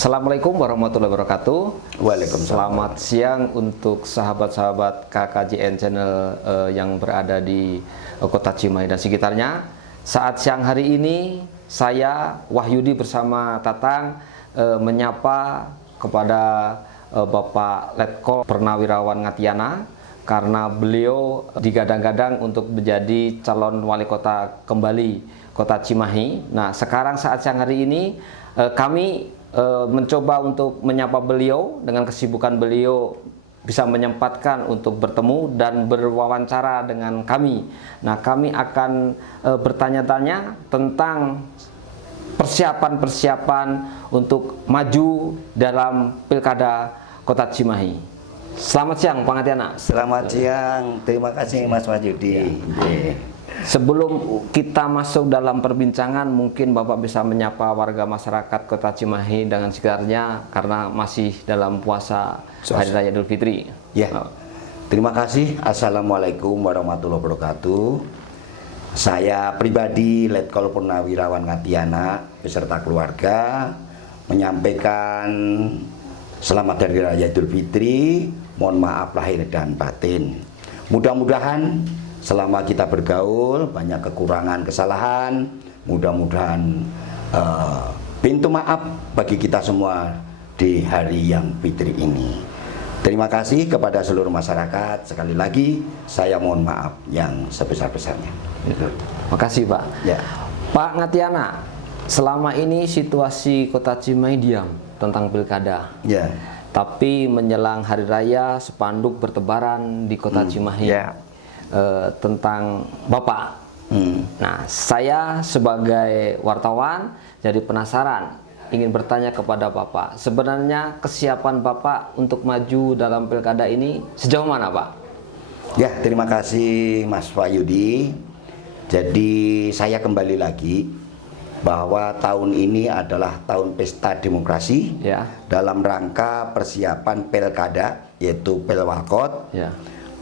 Assalamualaikum warahmatullahi wabarakatuh. Waalaikumsalam. Selamat siang untuk sahabat-sahabat KKJN channel yang berada di kota Cimahi dan sekitarnya. Saat siang hari ini saya Wahyudi bersama Tatang menyapa kepada Bapak Letkol Purnawirawan Ngatiana karena beliau digadang-gadang untuk menjadi calon wali kota kembali kota Cimahi. Nah, sekarang saat siang hari ini kami mencoba untuk menyapa beliau dengan kesibukan beliau bisa menyempatkan untuk bertemu dan berwawancara dengan kami. Nah, kami akan bertanya-tanya tentang persiapan-persiapan untuk maju dalam Pilkada Kota Cimahi. Selamat siang, Pak Ngatiana. Selamat siang, terima kasih Mas Wahyudi. Ya. Sebelum kita masuk dalam perbincangan, mungkin Bapak bisa menyapa warga masyarakat Kota Cimahi dengan sekitarnya karena masih dalam puasa Hari Raya Idul Fitri. Ya. Terima kasih. Assalamualaikum warahmatullahi wabarakatuh. Saya pribadi Letkol Purnawirawan Ngatiana beserta keluarga menyampaikan selamat Hari Raya Idul Fitri. Mohon maaf lahir dan batin. Mudah-mudahan selama kita bergaul banyak kekurangan, kesalahan, mudah-mudahan pintu maaf bagi kita semua di hari yang fitri ini. Terima kasih kepada seluruh masyarakat. Sekali lagi saya mohon maaf yang sebesar-besarnya. Makasih, Pak. Ya. Pak Ngatiana, selama ini situasi Kota Cimahi diam tentang pilkada. Ya. Tapi menjelang hari raya spanduk bertebaran di Kota Cimahi. Ya. Tentang Bapak. Nah, saya sebagai wartawan jadi penasaran, ingin bertanya kepada Bapak, sebenarnya kesiapan Bapak untuk maju dalam pilkada ini sejauh mana, Pak? Ya, terima kasih Mas Wahyudi. Jadi saya kembali lagi bahwa tahun ini adalah tahun pesta demokrasi ya, dalam rangka persiapan pilkada, yaitu Pilwalkot, ya,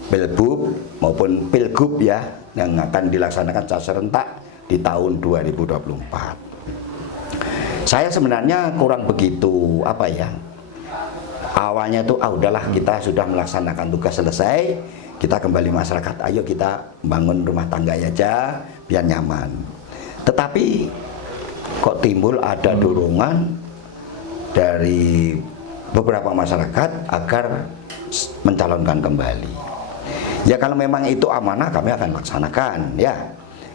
Pilbub maupun Pilgub ya, yang akan dilaksanakan secara serentak di tahun 2024. Saya sebenarnya kurang begitu apa ya, awalnya tuh udahlah kita sudah melaksanakan tugas selesai, kita kembali masyarakat, ayo kita bangun rumah tangga aja biar nyaman. Tetapi kok timbul ada dorongan dari beberapa masyarakat agar mencalonkan kembali. Ya, kalau memang itu amanah kami akan laksanakan ya.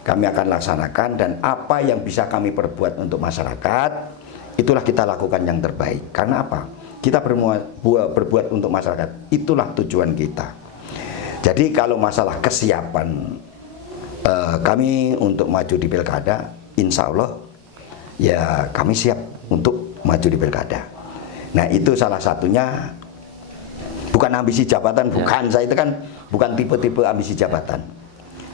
Kami akan laksanakan, dan apa yang bisa kami perbuat untuk masyarakat itulah kita lakukan yang terbaik. Karena apa? Kita berbuat untuk masyarakat, itulah tujuan kita. Jadi kalau masalah kesiapan kami untuk maju di pilkada, insya Allah ya kami siap untuk maju di pilkada. Nah, itu salah satunya. Bukan ambisi jabatan, bukan. Saya itu kan bukan tipe-tipe ambisi jabatan.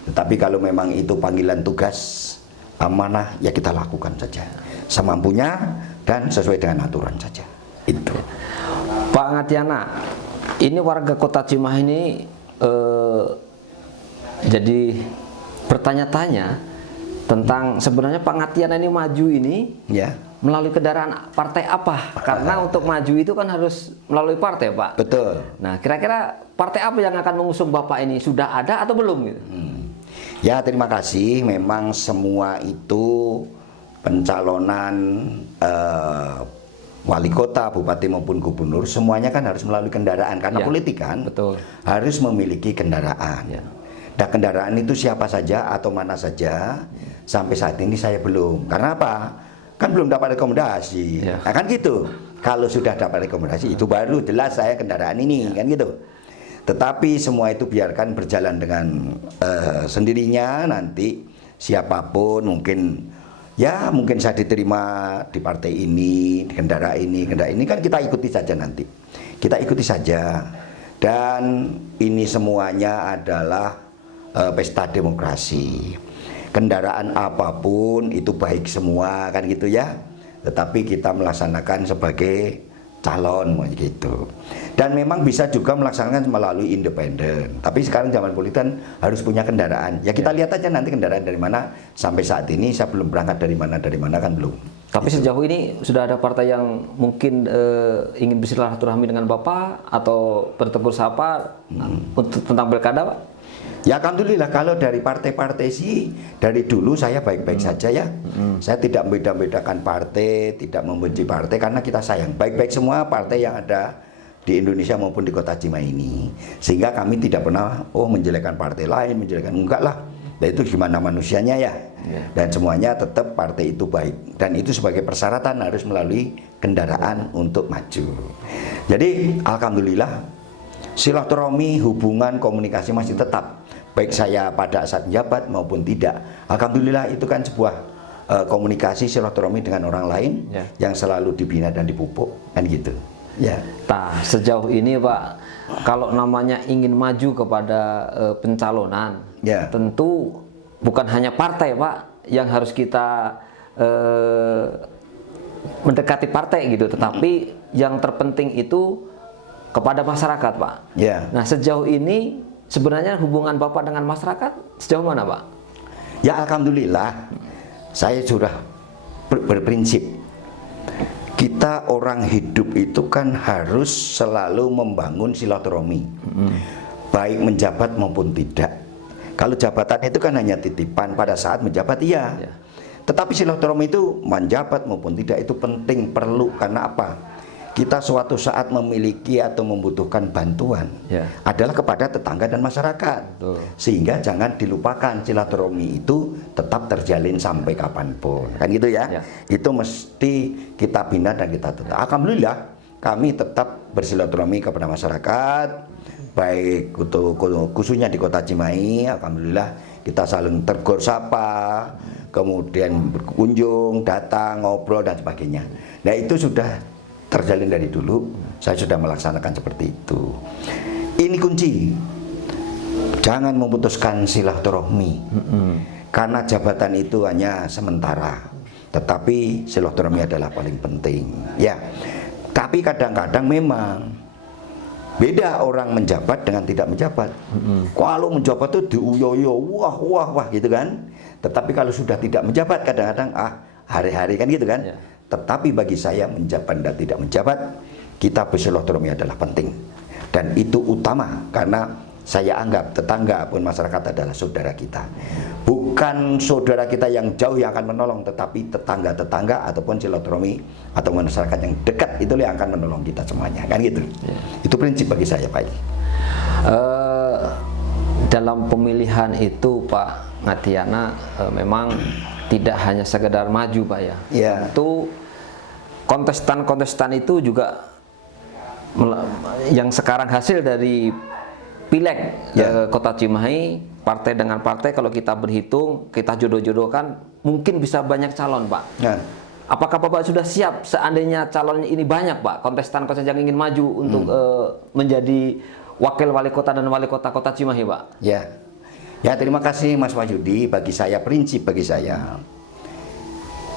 Tetapi kalau memang itu panggilan tugas, amanah, ya kita lakukan saja semampunya dan sesuai dengan aturan saja. Itu. Pak Ngatiana, ini warga Kota Cimahi ini jadi bertanya-tanya tentang sebenarnya Pak Ngatiana ini maju ini ya melalui kendaraan partai apa? Karena untuk maju itu kan harus melalui partai, Pak. Betul. Nah, kira-kira partai apa yang akan mengusung Bapak ini? Sudah ada atau belum? Gitu? Ya, terima kasih. Memang semua itu pencalonan wali kota, bupati maupun gubernur, semuanya kan harus melalui kendaraan. Karena politik kan harus memiliki kendaraan. Ya. Nah, kendaraan itu siapa saja atau mana saja, sampai saat ini saya belum. Karena apa? Kan belum dapat rekomendasi. Nah, kan gitu. Kalau sudah dapat rekomendasi itu baru jelas saya kendaraan ini, kan gitu. Tetapi semua itu biarkan berjalan dengan sendirinya. Nanti siapapun mungkin saya diterima di partai ini, di kendaraan ini kan kita ikuti saja nanti. Kita ikuti saja. Dan ini semuanya adalah pesta demokrasi. Kendaraan apapun itu baik semua, kan gitu ya. Tetapi kita melaksanakan sebagai calon gitu. Dan memang bisa juga melaksanakan melalui independen. Tapi sekarang zaman politik harus punya kendaraan. Ya kita lihat aja nanti kendaraan dari mana. Sampai saat ini saya belum berangkat dari mana kan belum. Tapi sejauh ini sudah ada partai yang mungkin ingin bersilaturahmi dengan Bapak atau bertegur sapa untuk tentang pilkada, Pak? Ya alhamdulillah, kalau dari partai-partai sih dari dulu saya baik-baik saja ya. Saya tidak membeda-bedakan partai, tidak membenci partai, karena kita sayang baik-baik semua partai yang ada di Indonesia maupun di kota Cimahi ini. Sehingga kami tidak pernah menjelekkan partai lain, menjelekkan, enggak lah. Dan itu gimana manusianya ya. Dan semuanya tetap partai itu baik. Dan itu sebagai persyaratan harus melalui kendaraan untuk maju. Jadi alhamdulillah silaturahmi, hubungan, komunikasi masih tetap. Baik saya pada saat menjabat maupun tidak. Alhamdulillah itu kan sebuah komunikasi silaturahmi dengan orang lain yang selalu dibina dan dipupuk, kan gitu. Ya. Nah, sejauh ini Pak, kalau namanya ingin maju kepada pencalonan, tentu bukan hanya partai Pak yang harus kita mendekati partai gitu, tetapi yang terpenting itu kepada masyarakat Pak. Nah, sejauh ini sebenarnya hubungan Bapak dengan masyarakat sejauh mana Pak? Ya alhamdulillah, saya sudah berprinsip, kita orang hidup itu kan harus selalu membangun silaturahmi, baik menjabat maupun tidak. Kalau jabatan itu kan hanya titipan, pada saat menjabat iya. Tetapi silaturahmi itu menjabat maupun tidak itu penting, perlu, karena apa? Kita suatu saat memiliki atau membutuhkan bantuan adalah kepada tetangga dan masyarakat. Sehingga jangan dilupakan, silaturahmi itu tetap terjalin sampai kapanpun, kan gitu ya. Itu mesti kita bina dan kita tetap. Alhamdulillah kami tetap bersilaturahmi kepada masyarakat, baik khususnya di kota Cimahi. Alhamdulillah kita saling tegur sapa, kemudian berkunjung, datang, ngobrol dan sebagainya. Nah itu sudah terjalin dari dulu, saya sudah melaksanakan seperti itu. Ini kunci, jangan memutuskan silaturahmi, karena jabatan itu hanya sementara, tetapi silaturahmi adalah paling penting. Ya, tapi kadang-kadang memang beda orang menjabat dengan tidak menjabat. Kalau menjabat itu diuyoyo, wah gitu kan. Tetapi kalau sudah tidak menjabat, kadang-kadang hari-hari kan gitu kan. Tetapi bagi saya menjabat dan tidak menjabat, kita bersilaturahmi adalah penting. Dan itu utama, karena saya anggap tetangga pun masyarakat adalah saudara kita. Bukan saudara kita yang jauh yang akan menolong, tetapi tetangga-tetangga ataupun silaturahmi atau masyarakat yang dekat itu yang akan menolong kita semuanya, kan gitu. Itu prinsip bagi saya, Pak. Dalam pemilihan itu Pak Ngatiana memang tidak hanya sekedar maju Pak ya. Tentu kontestan-kontestan itu juga yang sekarang hasil dari pileg kota Cimahi, partai dengan partai kalau kita berhitung, kita jodoh-jodohkan mungkin bisa banyak calon Pak. Apakah Bapak sudah siap seandainya calonnya ini banyak Pak, kontestan-kontestan yang ingin maju untuk menjadi wakil wali kota dan wali kota kota Cimahi Pak? Ya terima kasih Mas Wahyudi. Bagi saya, prinsip bagi saya,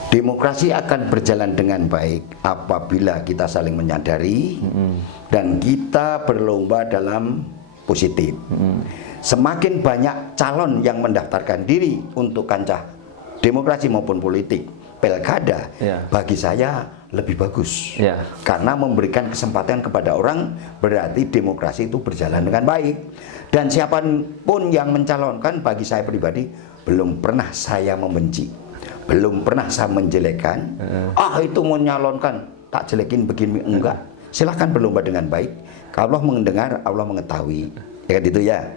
demokrasi akan berjalan dengan baik apabila kita saling menyadari dan kita berlomba dalam positif. Semakin banyak calon yang mendaftarkan diri untuk kancah demokrasi maupun politik, pilkada, bagi saya lebih bagus. Karena memberikan kesempatan kepada orang, berarti demokrasi itu berjalan dengan baik. Dan siapapun yang mencalonkan, bagi saya pribadi, belum pernah saya membenci, belum pernah saya menjelekkan. Itu mau nyalonkan tak jelekin begini, enggak. Silahkan berlomba dengan baik. Allah mendengar, Allah mengetahui, ya gitu ya.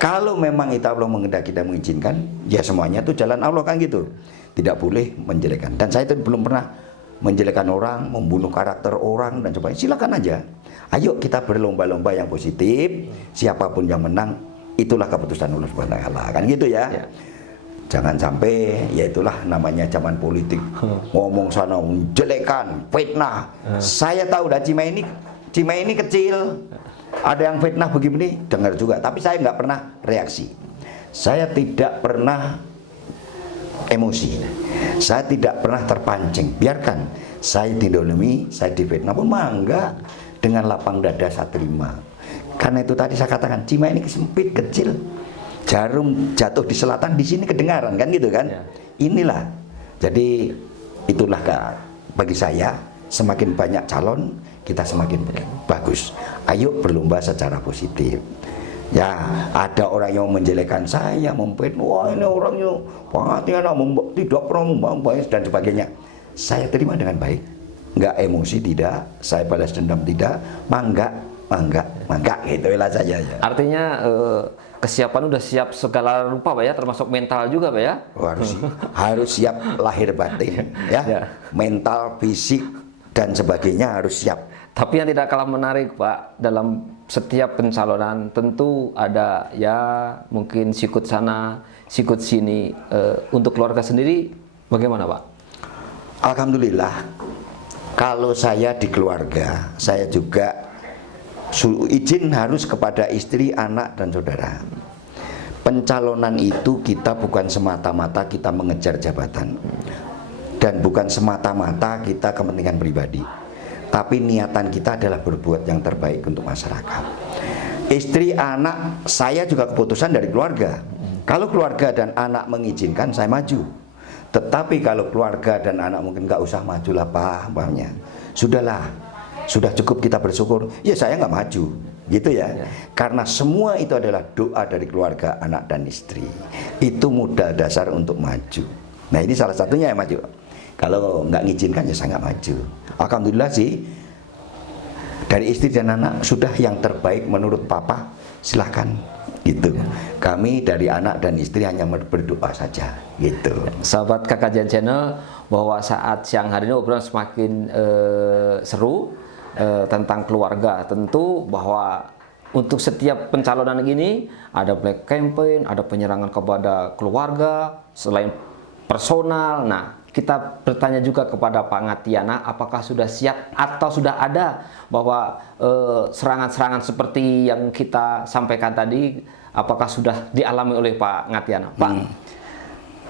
Kalau memang itu Allah mengendaki dan mengizinkan, ya semuanya itu jalan Allah, kan gitu. Tidak boleh menjelekkan. Dan saya itu belum pernah menjelekkan orang, membunuh karakter orang dan sebagainya. Silakan aja. Ayo kita berlomba-lomba yang positif. Siapapun yang menang, itulah keputusan Allah Subhanahu wa Ta'ala, kan gitu ya. Jangan sampai, ya itulah namanya zaman politik, ngomong sana menjelekan, fitnah. Saya tahu dah Cimahi ini kecil, ada yang fitnah begini, dengar juga. Tapi saya nggak pernah reaksi. Saya tidak pernah emosi. Saya tidak pernah terpancing. Biarkan saya didolimi, saya difitnah pun mangga, dengan lapang dada saya terima. Karena itu tadi saya katakan, Cimahi ini sempit, kecil. Jarum jatuh di selatan, di sini kedengaran, kan gitu kan. Inilah. Jadi itulah bagi saya, semakin banyak calon kita semakin bagus. Ayo berlomba secara positif. Ya, ada orang yang menjelekkan saya, wah ini orangnya tidak pernah membangun dan sebagainya. Saya terima dengan baik, nggak emosi tidak, saya balas dendam tidak, mangga gitu lah saja ya. Artinya kesiapan udah siap segala rupa Pak ya, termasuk mental juga Pak ya? Harus siap lahir batin ya. Mental, fisik dan sebagainya harus siap. Tapi yang tidak kalah menarik Pak, dalam setiap pencalonan tentu ada ya mungkin sikut sana, sikut sini. Untuk keluarga sendiri bagaimana Pak? Alhamdulillah, kalau saya di keluarga, saya juga izin harus kepada istri, anak, dan saudara. Pencalonan itu kita bukan semata-mata kita mengejar jabatan, dan bukan semata-mata kita kepentingan pribadi, tapi niatan kita adalah berbuat yang terbaik untuk masyarakat. Istri, anak, saya juga keputusan dari keluarga. Kalau keluarga dan anak mengizinkan, saya maju. Tetapi kalau keluarga dan anak mungkin nggak usah maju lah Pak, sudahlah, sudah cukup kita bersyukur. Ya saya nggak maju, gitu ya. Karena semua itu adalah doa dari keluarga, anak dan istri. Itu modal dasar untuk maju. Nah ini salah satunya yang maju. Kalau nggak ngizinkan ya saya nggak maju. Alhamdulillah sih, dari istri dan anak sudah yang terbaik menurut Papa, silahkan gitu. Kami dari anak dan istri hanya berdoa saja gitu. Sahabat KKJN Channel, bahwa saat siang hari ini obrolan semakin seru tentang keluarga. Tentu bahwa untuk setiap pencalonan ini ada black campaign, ada penyerangan kepada keluarga selain personal. Nah, kita bertanya juga kepada Pak Ngatiana, apakah sudah siap atau sudah ada bahwa serangan-serangan seperti yang kita sampaikan tadi, apakah sudah dialami oleh Pak Ngatiana? Pak,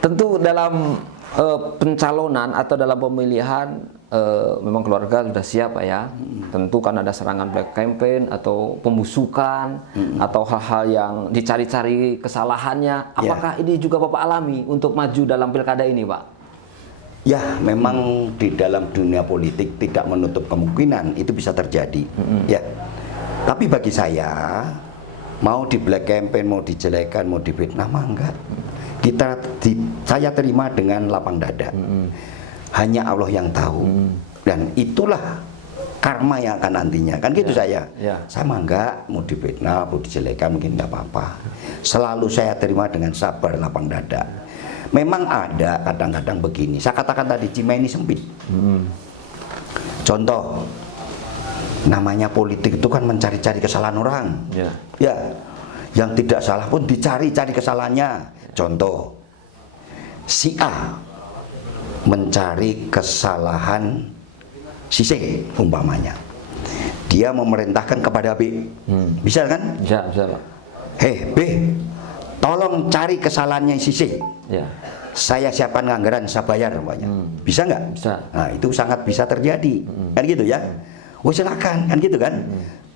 tentu dalam pencalonan atau dalam pemilihan memang keluarga sudah siap Pak ya. Tentu kan ada serangan black campaign atau pembusukan atau hal-hal yang dicari-cari kesalahannya. Apakah ini juga Bapak alami untuk maju dalam pilkada ini Pak? Ya, memang di dalam dunia politik tidak menutup kemungkinan itu bisa terjadi. Ya, tapi bagi saya, mau di black campaign, mau dijelekan, mau difitnah, mah enggak. Saya terima dengan lapang dada. Hanya Allah yang tahu. Dan itulah karma yang akan nantinya. Kan gitu saya. Saya mah enggak, mau difitnah, mau dijelekan mungkin enggak apa-apa. Selalu saya terima dengan sabar, lapang dada. Memang ada kadang-kadang begini. Saya katakan tadi, Cimahi ini sempit. Contoh, namanya politik itu kan mencari-cari kesalahan orang. Ya, yang tidak salah pun dicari-cari kesalahannya. Contoh, si A mencari kesalahan si C umpamanya. Dia memerintahkan kepada B. Bisa kan? Bisa Pak. Hei B, tolong cari kesalahannya si C. Saya siapkan anggaran, saya bayar umpamanya. Bisa nggak? Bisa. Nah itu sangat bisa terjadi. Kan gitu ya. Oh silakan, kan gitu kan.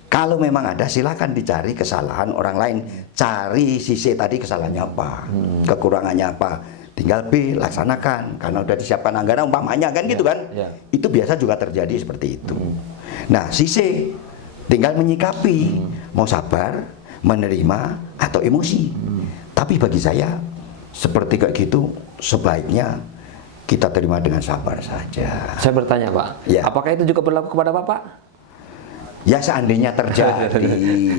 Kalau memang ada, silakan dicari kesalahan orang lain. Cari si C tadi kesalahannya apa, kekurangannya apa. Tinggal B laksanakan karena udah disiapkan anggaran umpamanya kan gitu kan. Itu biasa juga terjadi seperti itu. Nah si C tinggal menyikapi, mau sabar, menerima atau emosi. Tapi bagi saya seperti kayak gitu sebaiknya kita terima dengan sabar saja. Saya bertanya Pak, apakah itu juga berlaku kepada Bapak? Ya seandainya terjadi.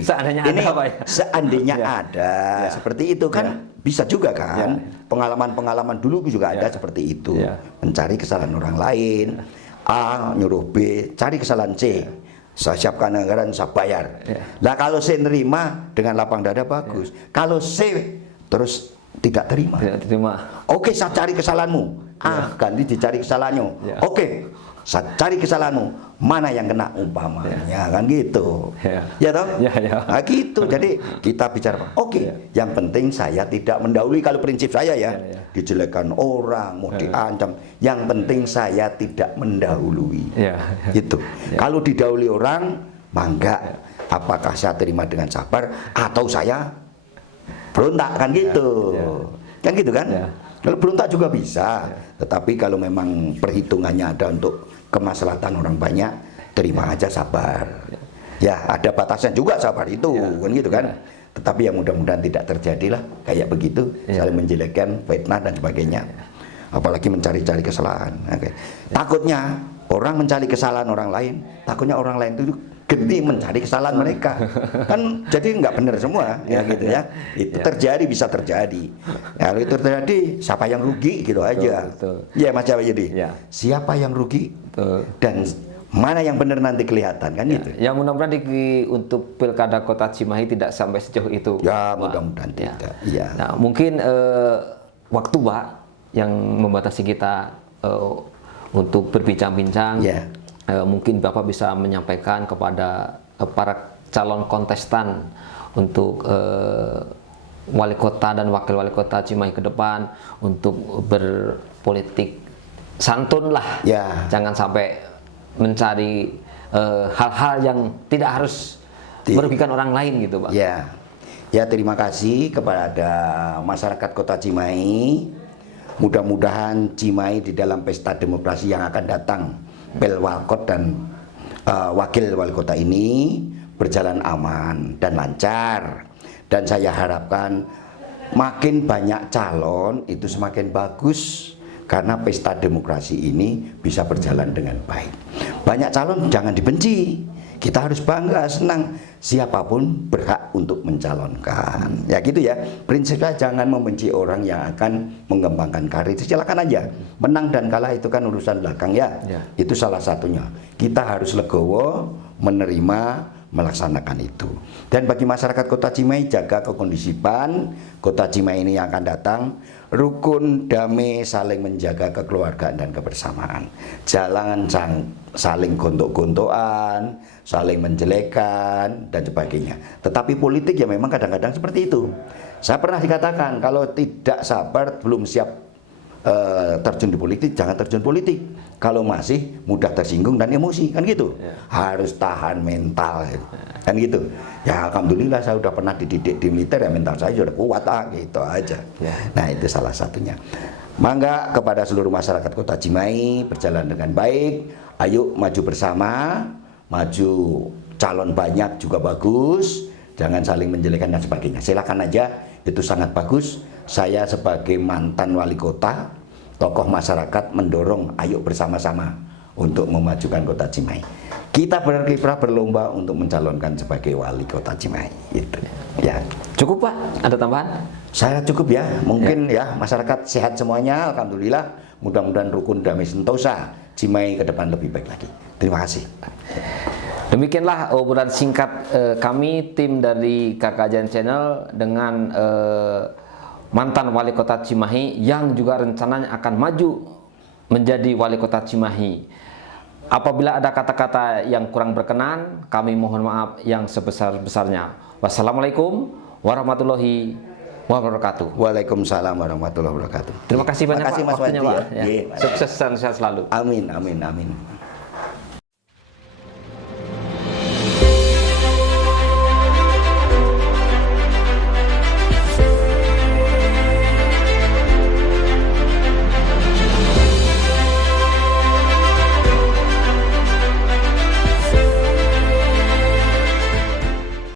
Seandainya ini ada Pak ya? Seandainya ada seperti itu kan bisa juga kan. Pengalaman-pengalaman dulu juga ada seperti itu. Mencari kesalahan orang lain. A nyuruh B cari kesalahan C. Saya siapkan anggaran, saya bayar. Nah kalau C nerima dengan lapang dada bagus. Kalau C terus tidak terima. Oke, saya cari kesalahanmu. Ganti dicari kesalahannya. Oke, saya cari kesalahanmu. Mana yang kena umpamanya kan gitu. Ya toh? Nah gitu. Jadi kita bicara. Oke, yang penting saya tidak mendahului. Kalau prinsip saya ya, dijelekan orang, mau diancam. Yang penting saya tidak mendahului. Gitu. Kalau didahului orang, mangga. Apakah saya terima dengan sabar atau saya berontak kan gitu. Kan gitu kan? Kalau berontak juga bisa, tetapi kalau memang perhitungannya ada untuk kemaslahatan orang banyak, terima aja, sabar. Ya, ada batasnya juga sabar itu, kan gitu kan. Tetapi ya mudah-mudahan tidak terjadilah kayak begitu, saling menjelekkan, fitnah dan sebagainya. Apalagi mencari-cari kesalahan. Oke. Takutnya orang mencari kesalahan orang lain, takutnya orang lain itu genti mencari kesalahan mereka, kan jadi nggak benar semua, ya gitu ya. Itu terjadi, bisa terjadi. Kalau itu terjadi, siapa yang rugi gitu aja. Ya Mas Wahyudi, siapa yang rugi dan mana yang benar nanti kelihatan kan gitu. Ya mudah-mudahan untuk pilkada Kota Cimahi tidak sampai sejauh itu. Ya mudah-mudahan tidak. Ya. Nah mungkin waktu Pak yang membatasi kita untuk berbincang-bincang. Mungkin Bapak bisa menyampaikan kepada para calon kontestan untuk wali kota dan wakil wali kota Cimahi ke depan untuk berpolitik santun lah, jangan sampai mencari hal-hal yang tidak harus merugikan orang lain gitu Pak. Ya terima kasih kepada masyarakat Kota Cimahi. Mudah-mudahan Cimahi di dalam pesta demokrasi yang akan datang, Pilwalkot dan wakil wali kota ini berjalan aman dan lancar, dan saya harapkan makin banyak calon itu semakin bagus karena pesta demokrasi ini bisa berjalan dengan baik. Banyak calon jangan dibenci, kita harus bangga, senang, siapapun berhak untuk mencalonkan. Ya gitu ya, prinsipnya jangan membenci orang yang akan mengembangkan karir. Silakan aja, menang dan kalah itu kan urusan belakang ya. Itu salah satunya. Kita harus legowo, menerima, melaksanakan itu. Dan bagi masyarakat Kota Cimahi, jaga kekondisipan Kota Cimahi ini yang akan datang, rukun, damai, saling menjaga kekeluargaan dan kebersamaan. Jangan saling gontok-gontokan, saling menjelekan dan sebagainya. Tetapi politik ya memang kadang-kadang seperti itu. Saya pernah dikatakan kalau tidak sabar, belum siap terjun di politik, jangan terjun politik. Kalau masih mudah tersinggung dan emosi, kan gitu. Harus tahan mental, kan gitu. Ya alhamdulillah saya sudah pernah dididik di militer, ya mental saya sudah kuat gitu aja. Nah itu salah satunya. Mangga kepada seluruh masyarakat Kota Cimahi berjalan dengan baik. Ayo maju bersama, maju calon banyak juga bagus. Jangan saling menjelekan dan sebagainya. Silakan aja, itu sangat bagus. Saya sebagai mantan wali kota, tokoh masyarakat mendorong ayo bersama-sama untuk memajukan Kota Cimahi. Kita berkiprah berlomba untuk mencalonkan sebagai wali Kota Cimahi. Itu. Ya. Cukup Pak? Ada tambahan? Saya cukup ya. Mungkin ya masyarakat sehat semuanya. Alhamdulillah. Mudah-mudahan rukun damai sentosa Cimahi ke depan lebih baik lagi. Terima kasih. Demikianlah obrolan singkat kami tim dari KKJN Channel dengan mantan wali kota Cimahi yang juga rencananya akan maju menjadi wali kota Cimahi. Apabila ada kata-kata yang kurang berkenan, kami mohon maaf yang sebesar-besarnya. Wassalamualaikum warahmatullahi wabarakatuh. Waalaikumsalam warahmatullahi wabarakatuh. Terima kasih banyak Pak waktunya Pak. Sukses dan sehat selalu. Amin, amin, amin.